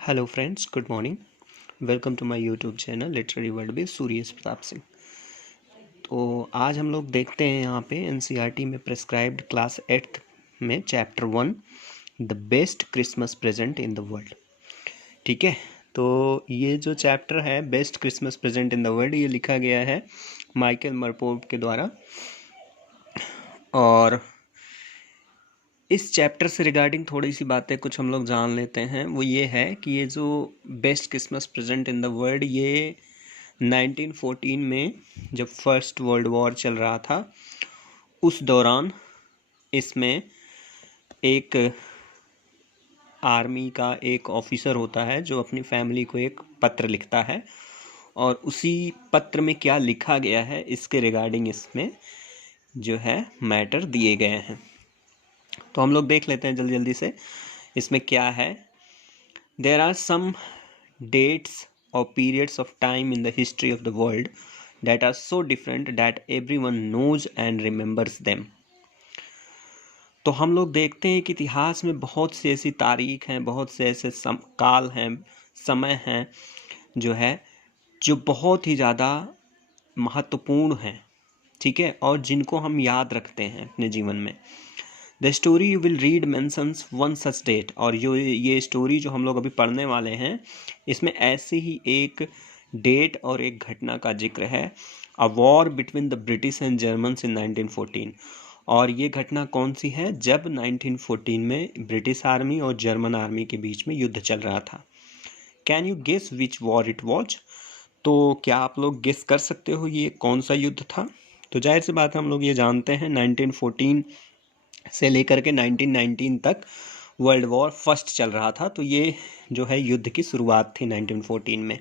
Hello friends, good morning. Welcome to my YouTube channel literary world में सूर्य प्रताप सिंह। तो आज हम लोग देखते हैं यहाँ पे एनसीईआरटी में प्रेस्क्राइब्ड क्लास 8th में chapter 1 the best Christmas present in the world. ठीक है, तो ये जो चैप्टर है best Christmas present in the world, ये लिखा गया है माइकल मरपोर्ट के द्वारा। और इस चैप्टर से रिगार्डिंग थोड़ी सी बातें कुछ हम लोग जान लेते हैं। वो ये है कि ये जो best Christmas present in the world, ये 1914 में जब फर्स्ट वर्ल्ड वॉर चल रहा था उस दौरान इसमें एक आर्मी का एक ऑफिसर होता है जो अपनी फैमिली को एक पत्र लिखता है, और उसी पत्र में क्या लिखा गया है इसके रिगार्डिंग इसमें जो है मैटर दिए गए हैं। तो हम लोग देख लेते हैं जल्दी जल्दी से इसमें क्या है। There are some dates or periods of time in the history of the world that are so different that everyone knows and remembers them। तो हम लोग देखते हैं कि इतिहास में बहुत सी ऐसी तारीख हैं, बहुत से ऐसे काल हैं, समय हैं जो बहुत ही ज़्यादा महत्वपूर्ण हैं, ठीक है, और जिनको हम याद रखते हैं अपने जीवन में। The story you will read mentions one such date, और ये स्टोरी जो हम लोग अभी पढ़ने वाले हैं इसमें ऐसे ही एक डेट और एक घटना का जिक्र है। A war between the British and Germans in 1914। और ये घटना कौन सी है? जब 1914 में ब्रिटिश आर्मी और जर्मन आर्मी के बीच में युद्ध चल रहा था। Can you guess which war it was? तो क्या आप लोग गेस कर सकते हो ये कौन सा युद्ध था? तो जाहिर सी बात है, हम लोग ये जानते हैं 1914 से लेकर के 1919 तक वर्ल्ड वॉर फर्स्ट चल रहा था। तो ये जो है युद्ध की शुरुआत थी 1914 में।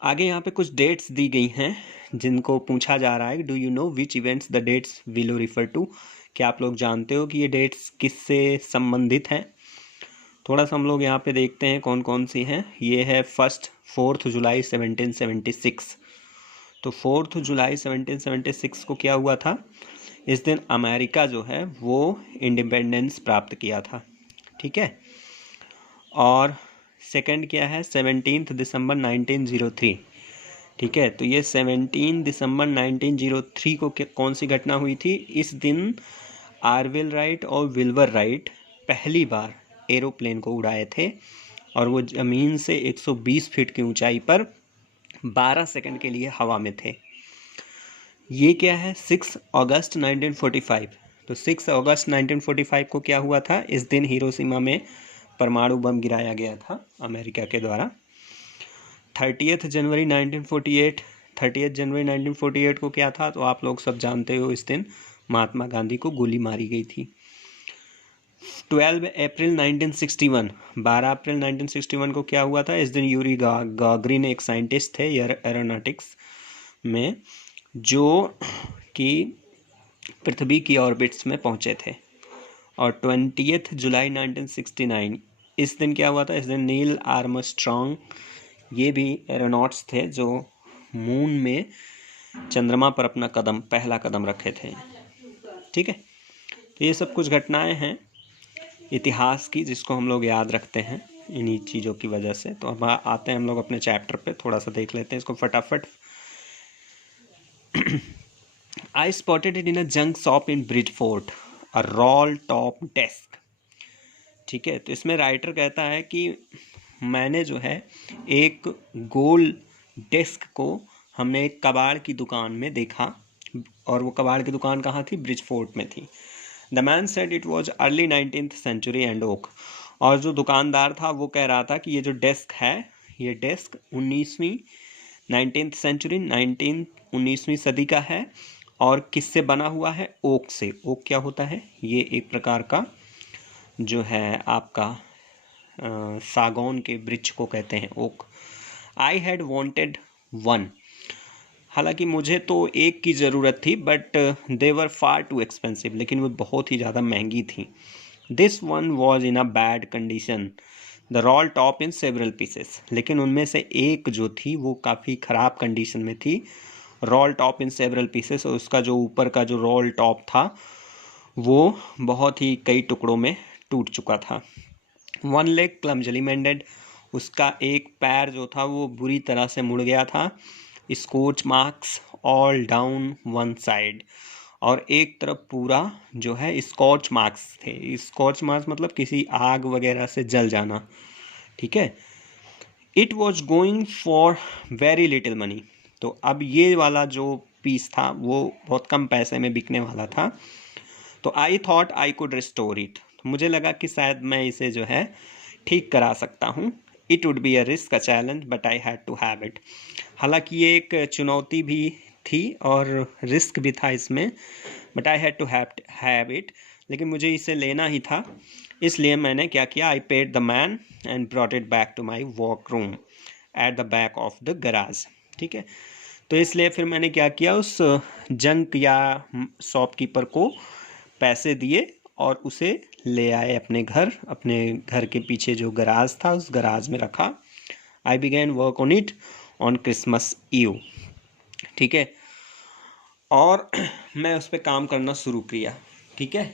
आगे यहाँ पे कुछ डेट्स दी गई हैं जिनको पूछा जा रहा है, do you know which events the dates will you refer to? क्या आप लोग जानते हो कि ये डेट्स किससे संबंधित हैं? थोड़ा सा हम लोग यहाँ पे देखते हैं कौन कौन सी हैं। ये है 4 जुलाई 1776। तो 4 जुलाई 1776 को क्या हुआ था? इस दिन अमेरिका जो है वो इंडिपेंडेंस प्राप्त किया था, ठीक है। और सेकंड क्या है? 17 दिसंबर 1903, ठीक है। तो ये 17 दिसंबर 1903 को कौन सी घटना हुई थी? इस दिन आर्विल राइट और विल्बर राइट पहली बार एरोप्लेन को उड़ाए थे, और वो ज़मीन से 120 फीट की ऊंचाई पर 12 सेकंड के लिए हवा में थे। ये क्या है? 6 अगस्त 1945। तो 6 अगस्त 1945 को क्या हुआ था? इस दिन हिरोशिमा में परमाणु बम गिराया गया था अमेरिका के द्वारा। 30 जनवरी 1948। 30 जनवरी 1948 को क्या था? तो आप लोग सब जानते हो, इस दिन महात्मा गांधी को गोली मारी गई थी। 12 अप्रैल 1961। 12 अप्रैल 1961 को क्या हुआ था? इस दिन यूरी गागरिन एक साइंटिस्ट थे एरोनॉटिक्स में, जो कि पृथ्वी की ऑर्बिट्स में पहुंचे थे। और 20 जुलाई 1969, इस दिन क्या हुआ था? इस दिन नील आर्मस्ट्रॉन्ग, ये भी एरोनॉट्स थे जो मून में चंद्रमा पर अपना पहला कदम रखे थे, ठीक है। तो ये सब कुछ घटनाएं हैं इतिहास की जिसको हम लोग याद रखते हैं इन्हीं चीज़ों की वजह से। तो अब आते हैं हम लोग अपने चैप्टर पे, थोड़ा सा देख लेते हैं इसको फटाफट। I spotted it in a junk shop in Bridgeport, a roll top desk। ठीक है, तो इसमें राइटर कहता है कि मैंने जो है एक गोल डेस्क को हमने एक कबाड़ की दुकान में देखा, और वो कबाड़ की दुकान कहाँ थी? ब्रिजफोर्ट में थी। The man said it was early 19th century and oak. और जो दुकानदार था वो कह रहा था कि ये जो डेस्क है, ये डेस्क 19th सेंचुरी 19वीं सदी का है, और किससे बना हुआ है? ओक से। ओक क्या होता है? ये एक प्रकार का जो है आपका सागौन के वृक्ष को कहते हैं oak. I had wanted one. हालांकि मुझे तो एक की ज़रूरत थी, but they were far too expensive, लेकिन वो बहुत ही ज़्यादा महंगी थी। This one was in a bad condition, the roll top in several pieces. लेकिन उनमें से एक जो थी वो काफ़ी ख़राब कंडीशन में थी, role top in several pieces, और उसका जो ऊपर का जो रोल टॉप था वो बहुत ही कई टुकड़ों में टूट चुका था। वन लेग क्लमजली मेंडेड, उसका एक पैर जो था वो बुरी तरह से मुड़ गया था। Scorch marks all down one side, और एक तरफ पूरा जो है स्कॉच मार्क्स थे। स्कॉच मार्क्स मतलब किसी आग वगैरह से जल जाना, ठीक है। It was going for very little money, तो अब ये वाला जो पीस था वो बहुत कम पैसे में बिकने वाला था। तो I thought I could restore it, तो मुझे लगा कि शायद मैं इसे जो है ठीक करा सकता हूँ। It would be a risk, a challenge, but I had to have it. हालांकि ये एक चुनौती भी थी और रिस्क भी था इसमें, but I had to have it, लेकिन मुझे इसे लेना ही था। इसलिए मैंने क्या किया, I paid the man and brought it back to my work room at the back of the garage, ठीक है। तो इसलिए फिर मैंने क्या किया, उस जंक या शॉपकीपर को पैसे दिए और उसे ले आए अपने घर के पीछे जो गराज था उस गराज में रखा। I began work on it on Christmas Eve, ठीक है। और मैं उस पर काम करना शुरू किया, ठीक है।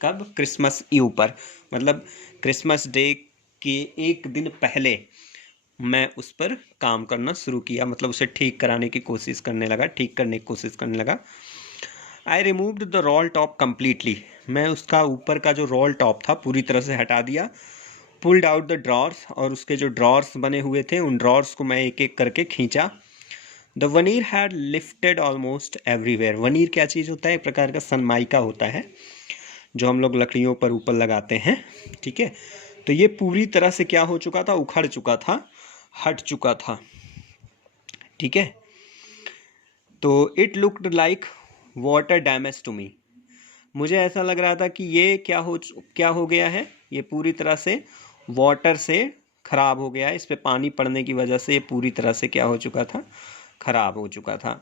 कब? क्रिसमस ईव पर, मतलब क्रिसमस डे के एक दिन पहले मैं उस पर काम करना शुरू किया, मतलब उसे ठीक कराने की कोशिश करने लगा, ठीक करने की कोशिश करने लगा। I removed the roll top completely, मैं उसका ऊपर का जो रोल टॉप था पूरी तरह से हटा दिया। पुल्ड आउट द ड्रॉर्स, और उसके जो ड्रॉर्स बने हुए थे उन ड्रॉर्स को मैं एक एक करके खींचा। The veneer had lifted almost everywhere, veneer क्या चीज़ होता है? एक प्रकार का सनमाइका होता है जो हम लोग लकड़ियों पर ऊपर लगाते हैं, ठीक है। तो ये पूरी तरह से क्या हो चुका था, उखड़ चुका था, हट चुका था, ठीक है। तो it looked like water damage to me, मुझे ऐसा लग रहा था कि ये क्या हो गया है, ये पूरी तरह से वाटर से खराब हो गया है, इस पे पानी पड़ने की वजह से ये पूरी तरह से क्या हो चुका था, खराब हो चुका था,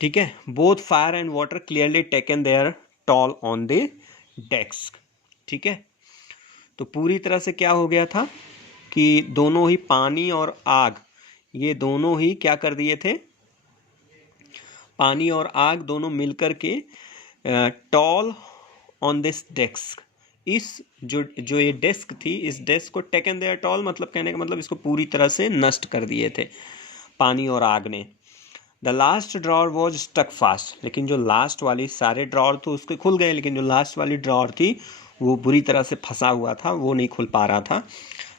ठीक है। Both fire and water clearly taken their toll on the desk, ठीक है। तो पूरी तरह से क्या हो गया था कि दोनों ही पानी और आग, ये दोनों ही क्या कर दिए थे, पानी और आग दोनों मिलकर के टॉल ऑन दिस डेस्क, इस जो ये डेस्क थी, इस डेस्क को टेकन देयर टॉल, मतलब कहने का मतलब इसको पूरी तरह से नष्ट कर दिए थे पानी और आग ने। The last drawer was stuck fast, लेकिन जो लास्ट वाली, सारे ड्रॉर तो उसके खुल गए लेकिन जो लास्ट वाली ड्रॉर थी वो बुरी तरह से फंसा हुआ था, वो नहीं खुल पा रहा था।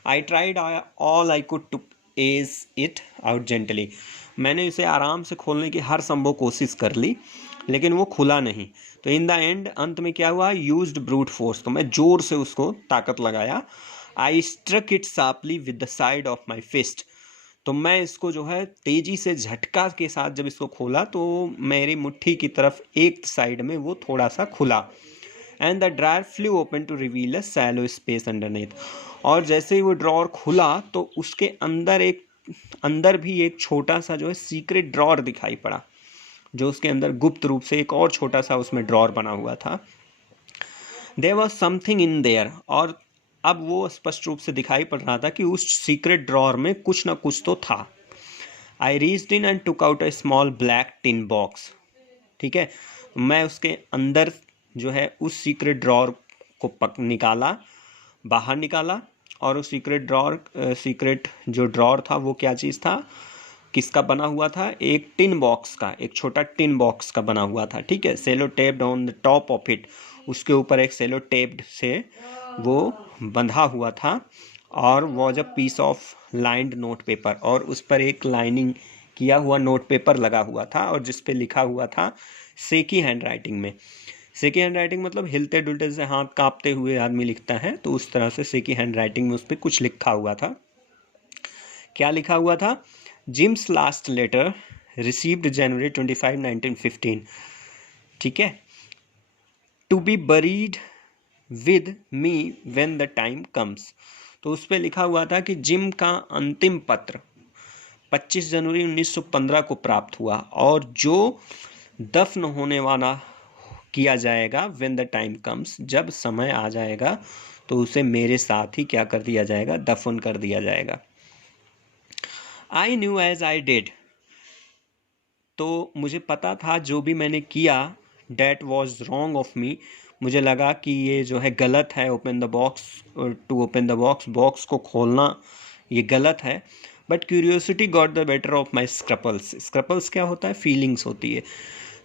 I tried all I could to ease it out gently, मैंने इसे आराम से खोलने की हर संभव कोशिश कर ली लेकिन वो खुला नहीं। तो इन द एंड, अंत में क्या हुआ, यूज्ड ब्रूट फोर्स, तो मैं जोर से उसको ताकत लगाया। I struck it sharply with the side of my fist, तो मैं इसको जो है तेजी से झटका के साथ जब इसको खोला तो मेरी मुट्ठी की तरफ एक साइड में वो थोड़ा सा खुला। And the drawer flew open to reveal a shallow space underneath, और जैसे ही वो ड्रॉर खुला तो उसके अंदर भी एक छोटा सा जो है सीक्रेट ड्रॉर दिखाई पड़ा, जो उसके अंदर गुप्त रूप से एक और छोटा सा उसमें ड्रॉर बना हुआ था। There was something in there, और अब वो स्पष्ट रूप से दिखाई पड़ रहा था कि उस सीक्रेट ड्रॉर में कुछ ना कुछ तो था। I reached in and took out a small black tin box, ठीक है। मैं उसके अंदर जो है उस सीक्रेट ड्रॉर को निकाला, बाहर निकाला, और उस सीक्रेट जो ड्रॉर था वो क्या चीज़ था, किसका बना हुआ था, एक टिन बॉक्स का, एक छोटा टिन बॉक्स का बना हुआ था, ठीक है। Sellotaped on the top of it, उसके ऊपर एक सेलो टेप्ड से वो बंधा हुआ था, और was a piece of lined note paper, और उस पर एक लाइनिंग किया हुआ नोट पेपर लगा हुआ था और जिस पे लिखा हुआ था सेकी हैंड राइटिंग में। सेकी हैंड राइटिंग मतलब हिलते डुलते से हाथ कांपते हुए आदमी लिखता है, तो उस तरह से सेकी हैंड राइटिंग में उस पर कुछ लिखा हुआ था। क्या लिखा हुआ था, Jim's last letter received January 25, 1915, ठीक है, to be buried with me when the time comes. तो उस पर लिखा हुआ था कि जिम का अंतिम पत्र 25 जनवरी 1915 को प्राप्त हुआ, और जो दफन होने वाला किया जाएगा व्हेन द टाइम कम्स, जब समय आ जाएगा तो उसे मेरे साथ ही क्या कर दिया जाएगा, दफन कर दिया जाएगा। I knew as I did, तो मुझे पता था जो भी मैंने किया, that was wrong of me, मुझे लगा कि ये जो है गलत है, open the box, to open the box, box को खोलना ये गलत है। But curiosity got the better of my scruples. Scruples क्या होता है? फीलिंग्स होती है।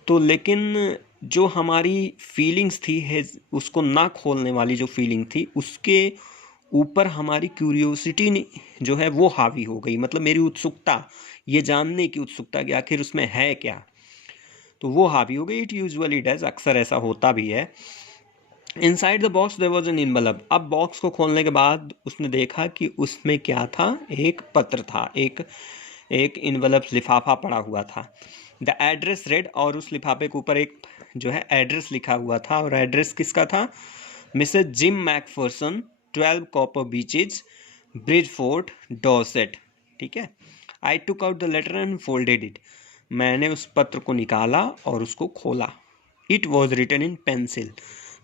तो लेकिन जो हमारी फीलिंग्स थी है, उसको ना खोलने वाली जो फीलिंग थी, उसके ऊपर हमारी क्यूरियोसिटी जो है वो हावी हो गई। मतलब मेरी उत्सुकता, ये जानने की उत्सुकता कि आखिर उसमें है क्या, तो वो हावी हो गई। इट यूजुअली डज, अक्सर ऐसा होता भी है। Inside the box there was an envelope. अब बॉक्स को खोलने के बाद उसने देखा कि उसमें क्या था? एक पत्र था, एक एनवेलप, लिफाफा पड़ा हुआ था। द एड्रेस रेड, और उस लिफाफे के ऊपर एक जो है एड्रेस लिखा हुआ था। और एड्रेस किसका था? Mrs Jim McPherson, 12 Copper Beeches, Bridgeford, Dorset. ठीक है। I took out the letter and folded it. मैंने उस पत्र को निकाला और उसको खोला। It was written in pencil.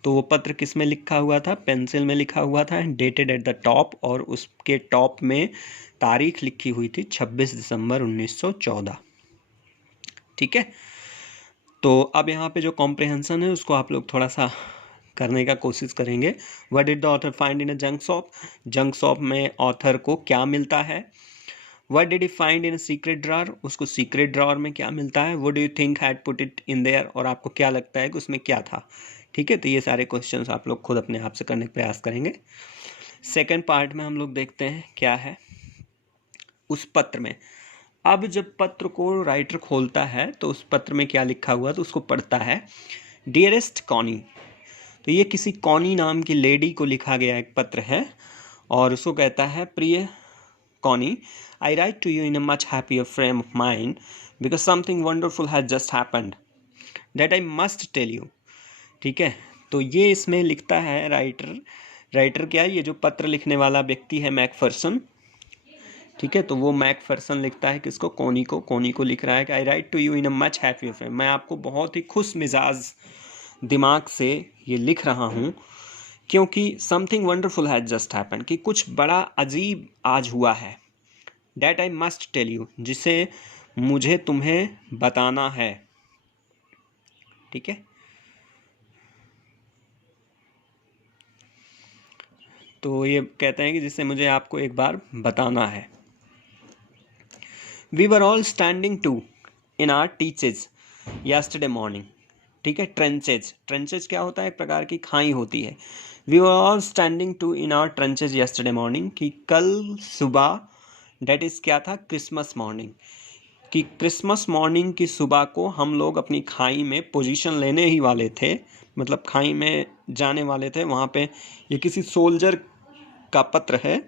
तो वो पत्र किस में लिखा हुआ था? पेंसिल में लिखा हुआ था। डेटेड एट द टॉप, और उसके टॉप में तारीख लिखी हुई थी 26 दिसंबर 1914। ठीक है। तो अब यहाँ पे जो कॉम्प्रिहेंशन है उसको आप लोग थोड़ा सा करने का कोशिश करेंगे। What did the author find in a junk shop? Junk shop में ऑथर को क्या मिलता है? What did he find in a secret drawer? उसको सीक्रेट ड्रॉअर में क्या मिलता है? What do you think had put it in there? और आपको क्या लगता है कि उसमें क्या था? ठीक है। तो ये सारे क्वेश्चंस आप लोग खुद अपने आप से करने का प्रयास करेंगे। सेकंड पार्ट में हम लोग देखते हैं क्या है उस पत्र में। अब जब पत्र को राइटर खोलता है तो उस पत्र में क्या लिखा हुआ, तो उसको पढ़ता है। Dearest Connie. तो ये किसी कॉनी नाम की लेडी को लिखा गया एक पत्र है, और उसको कहता है, प्रिय Connie, I write to you in a much happier frame of mind because something wonderful has just happened that I must tell you. ठीक है। तो ये इसमें लिखता है राइटर क्या है? ये जो पत्र लिखने वाला व्यक्ति है मैकफर्सन। ठीक है। तो वो मैकफर्सन लिखता है किसको? कोनी को लिख रहा है कि I write to you in a much happier frame. मैं आपको बहुत ही खुश मिजाज दिमाग से ये लिख रहा हूँ क्योंकि something wonderful has just happen, कि कुछ बड़ा अजीब आज हुआ है। That I must tell you, जिसे मुझे तुम्हें बताना है। ठीक है। तो ये कहते हैं कि जिसे मुझे आपको एक बार बताना है। We were all standing to in our teachers yesterday morning. ठीक है। ट्रेंचेज क्या होता है? एक प्रकार की खाई होती है। We were all standing to in our trenches yesterday morning, कि कल सुबह, डेट इज क्या था? क्रिसमस मॉर्निंग, कि क्रिसमस मॉर्निंग की सुबह को हम लोग अपनी खाई में पोजीशन लेने ही वाले थे, मतलब खाई में जाने वाले थे। वहाँ पे ये किसी सोल्जर का पत्र है,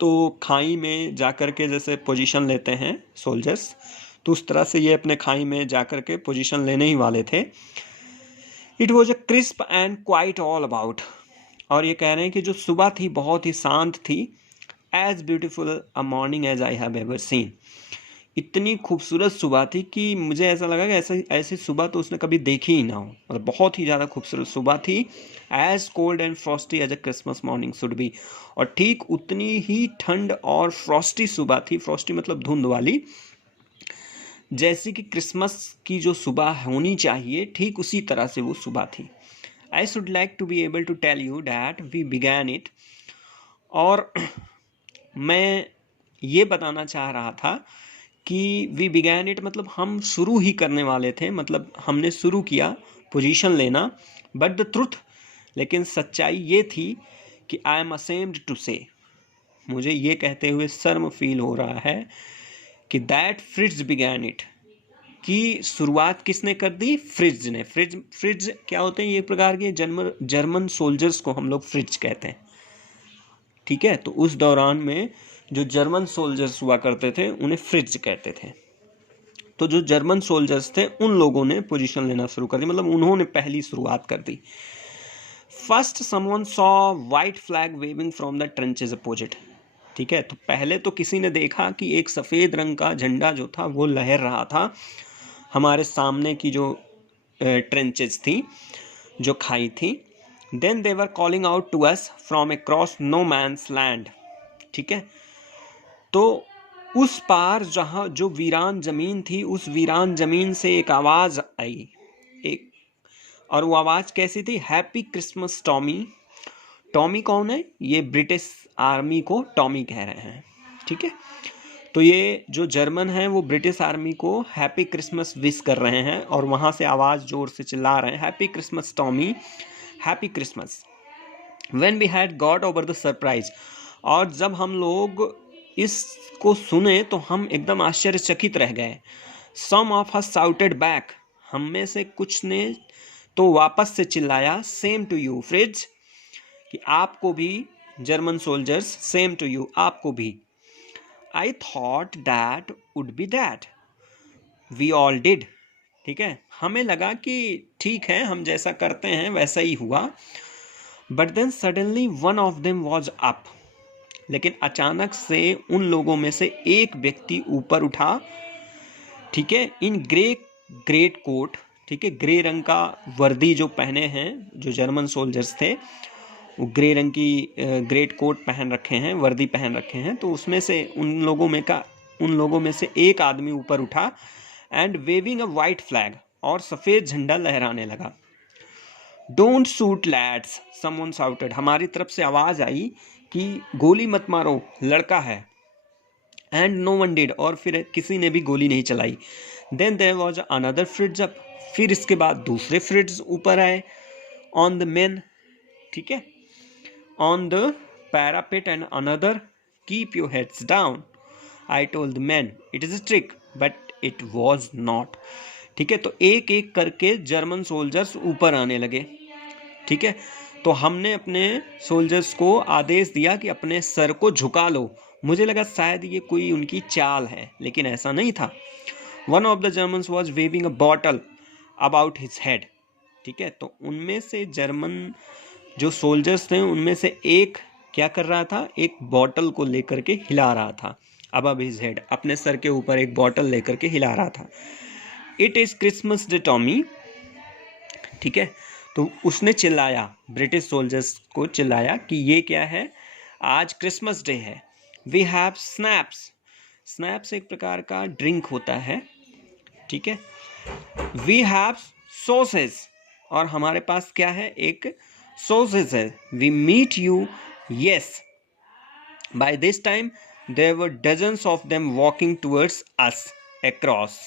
तो खाई में जाकर के जैसे पोजीशन लेते हैं सोल्जर्स, तो उस तरह से ये अपने खाई में जाकर के पोजीशन लेने ही वाले थे। It was a crisp and quite all about. और ये कह रहे हैं कि जो सुबह थी बहुत ही शांत थी। As beautiful a morning as I have ever seen. इतनी खूबसूरत सुबह थी कि मुझे ऐसा लगा कि ऐसी सुबह तो उसने कभी देखी ही ना हो। मतलब बहुत ही ज़्यादा खूबसूरत सुबह थी। As cold and frosty as a Christmas morning should be. और ठीक उतनी ही ठंड और फ्रॉस्टी सुबह थी। फ्रॉस्टी मतलब धुंध वाली, जैसी कि क्रिसमस की जो सुबह होनी चाहिए, ठीक उसी तरह से वो सुबह थी। I should like to be able to tell you that we began it. और मैं ये बताना चाह रहा था कि वी बिगैन इट मतलब हम शुरू ही करने वाले थे, मतलब हमने शुरू किया पोजीशन लेना। बट द ट्रुथ, लेकिन सच्चाई ये थी कि आई एम असेम्ड टू से, मुझे ये कहते हुए शर्म फील हो रहा है कि दैट फ्रिट्ज बिगैन इट, कि शुरुआत किसने कर दी? फ्रिट्ज ने। फ्रिट्ज क्या होते हैं? ये प्रकार के जर्मन सोल्जर्स को हम लोग फ्रिट्ज कहते हैं। ठीक है। तो उस दौरान में जो जर्मन सोल्जर्स हुआ करते थे उन्हें फ्रिट्ज कहते थे। तो जो जर्मन सोल्जर्स थे उन लोगों ने पोजीशन लेना शुरू कर दी, मतलब उन्होंने पहली शुरुआत कर दी। First someone saw white flag waving from the trenches opposite. ठीक है। तो पहले तो किसी ने देखा कि एक सफ़ेद रंग का झंडा जो था वो लहर रहा था हमारे सामने की जो ट्रेंचेस थी, जो खाई थी। Then they were calling out to us from across no man's land. ठीक है। तो उस पार जहाँ जो वीरान जमीन थी, उस वीरान जमीन से एक आवाज़ आई, एक और वो आवाज़ कैसी थी? Happy Christmas Tommy. टॉमी कौन है? ये ब्रिटिश आर्मी को टॉमी कह रहे हैं, ठीक है। तो ये जो जर्मन हैं वो ब्रिटिश आर्मी को हैप्पी क्रिसमस विश कर रहे हैं और वहाँ से आवाज़ जोर से चिल्ला रहे हैं, happy Christmas Tommy, happy Christmas. When we had got over the surprise, और जब हम लोग इसको सुने तो हम एकदम आश्चर्यचकित रह गए। सम ऑफ अस शाउटेड बैक, हम में से कुछ ने तो वापस से चिल्लाया, सेम टू यू फ्रिज, कि आपको भी German soldiers, same to you, आपको भी। I thought that would be that, we all did, ठीक है, हमें लगा कि ठीक है हम जैसा करते हैं वैसा ही हुआ। But then suddenly one of them was up, लेकिन अचानक से उन लोगों में से एक व्यक्ति ऊपर उठा, ठीक है, इन ग्रेट कोट, ठीक है, ग्रे रंग का वर्दी जो पहने हैं, जो जर्मन सोल्जर्स थे वो ग्रे रंग की ग्रेट कोट पहन रखे हैं, वर्दी पहन रखे हैं। तो उसमें से उन लोगों में से एक आदमी ऊपर उठा and waving a white flag, और सफ़ेद झंडा लहराने लगा। Don't shoot lads, someone shouted, हमारी तरफ से आवाज़ आई कि गोली मत मारो, लड़का है। एंड नो वन डिड, और फिर किसी ने भी गोली नहीं चलाई। Then there was another Fritz up, फिर इसके बाद दूसरे फ्रिज ऊपर आए। ऑन द मेन, ठीक है, on the parapet and another, keep your heads down, I told the man it is a trick but it was not, ठीक है। तो एक एक करके जर्मन सोल्जर्स ऊपर आने लगे, ठीक है। तो हमने अपने सोल्जर्स को आदेश दिया कि अपने सर को झुका लो। मुझे लगा शायद ये कोई उनकी चाल है, लेकिन ऐसा नहीं था। One of the Germans was waving a bottle about his head, ठीक है। तो उनमें से जर्मन जो सोल्जर्स थे उनमें से एक क्या कर रहा था, एक बॉटल को लेकर के हिला रहा था, अबव हिज हेड, अपने सर के ऊपर एक बॉटल लेकर के हिला रहा था। It is Christmas day Tommy, ठीक है। तो उसने चिल्लाया, ब्रिटिश सोल्जर्स को चिल्लाया कि ये क्या है, आज क्रिसमस डे है। वी हैव स्नैप्स, स्नैप्स एक प्रकार का ड्रिंक होता है, ठीक है। वी हैव सॉसेज, और हमारे पास क्या है, एक सॉसेज है। We meet you, yes. By this time there were dozens of them walking towards us across,